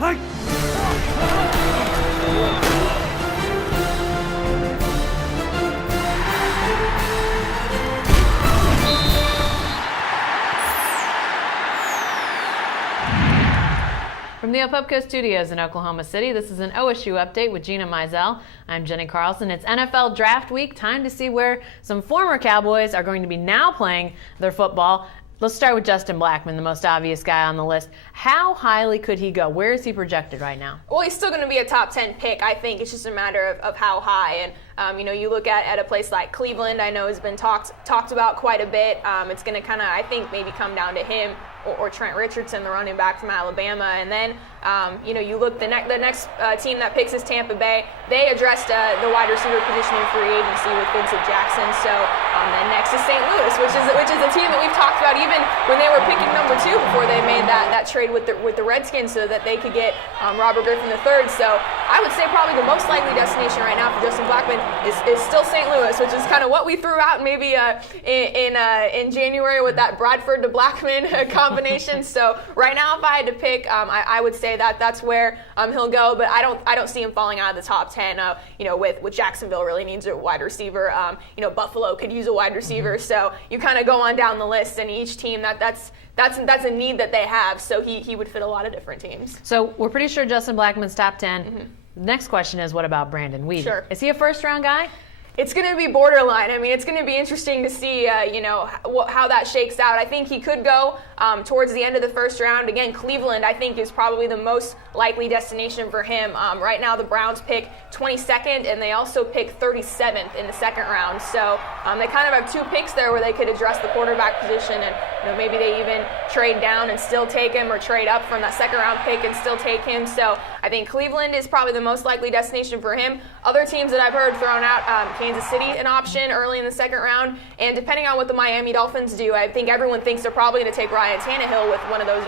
From the Opupco Studios in Oklahoma City, this is an OSU update with Gina, Mizell. I'm Jenni Carlson. It's NFL Draft Week. Time to see where some former Cowboys are going to be now playing their football. Let's start with Justin Blackmon, the most obvious guy on the list. How highly could he go? Where is he projected right now? Well, he's still going to be a top 10 pick. I think it's just a matter of how high. And you look at a place like Cleveland, I know has been talked about quite a bit. It's going to kind of, I think, maybe come down to him or Trent Richardson, the running back from Alabama. And then, you look, the next team that picks is Tampa Bay. They addressed the wide receiver position in free agency with Vincent Jackson. So then next is St. Louis, which is a team that we've talked about even when they were picking number 2 before they made that trade with the Redskins so that they could get Robert Griffin III. So I would say probably the most likely destination right now for Justin Blackmon is still St. Louis, which is kind of what we threw out maybe in January with that Bradford to Blackmon combination. So right now, if I had to pick, I would say that's where he'll go. But I don't see him falling out of the top 10. With Jacksonville really needs a wide receiver. Buffalo could use a wide receiver. So you kind of go on down the list, and each team that's a need that they have. So he would fit a lot of different teams. So we're pretty sure Justin Blackmon's top 10. Mm-hmm. Next question is, what about Brandon Weeden? Sure. Is he a first-round guy? It's going to be borderline. I mean, it's going to be interesting to see, how that shakes out. I think he could go towards the end of the first round. Again, Cleveland, I think, is probably the most likely destination for him. Right now, the Browns pick 22nd, and they also pick 37th in the second round. So they kind of have 2 picks there where they could address the quarterback position, and maybe they even trade down and still take him, or trade up from that second-round pick and still take him. So I think Cleveland is probably the most likely destination for him. Other teams that I've heard thrown out, Kansas City an option early in the second round, and depending on what the Miami Dolphins do, I think everyone thinks they're probably going to take Ryan Tannehill with one of those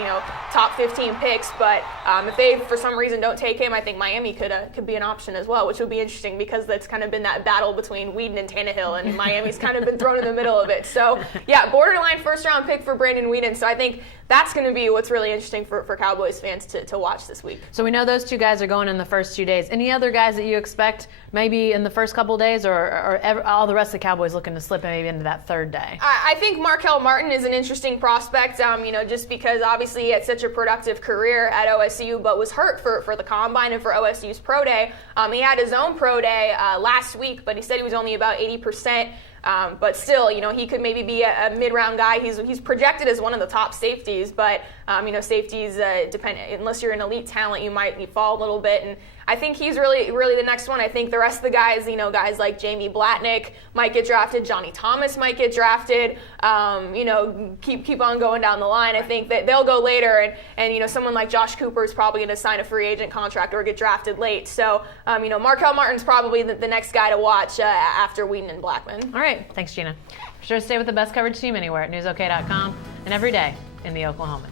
top 15 picks. But if they for some reason don't take him, I think Miami could be an option as well, which would be interesting because that's kind of been that battle between Weeden and Tannehill, and Miami's kind of been thrown in the middle of it. So yeah, borderline first round pick for Brandon Weeden. So I think that's going to be what's really interesting for Cowboys fans to watch this week. So we know those 2 guys are going in the first 2 days. Any other guys that you expect maybe in the first couple days, or all the rest of the Cowboys looking to slip maybe into that 3rd day? I think Markelle Martin is an interesting prospect, just because obviously he had such a productive career at OSU, but was hurt for the Combine and for OSU's Pro Day. He had his own Pro Day last week, but he said he was only about 80%. But still, he could maybe be a mid-round guy. He's projected as one of the top safeties, but safeties depend. Unless you're an elite talent, you fall a little bit. And I think he's really the next one. I think the rest of the guys, guys like Jamie Blatnick might get drafted. Johnny Thomas might get drafted. Keep on going down the line. I think that they'll go later, and someone like Josh Cooper is probably going to sign a free agent contract or get drafted late. So Markelle Martin's probably the next guy to watch after Weeden and Blackmon. All right. Thanks, Gina. Be sure to stay with the best coverage team anywhere at newsok.com and every day in the Oklahoman.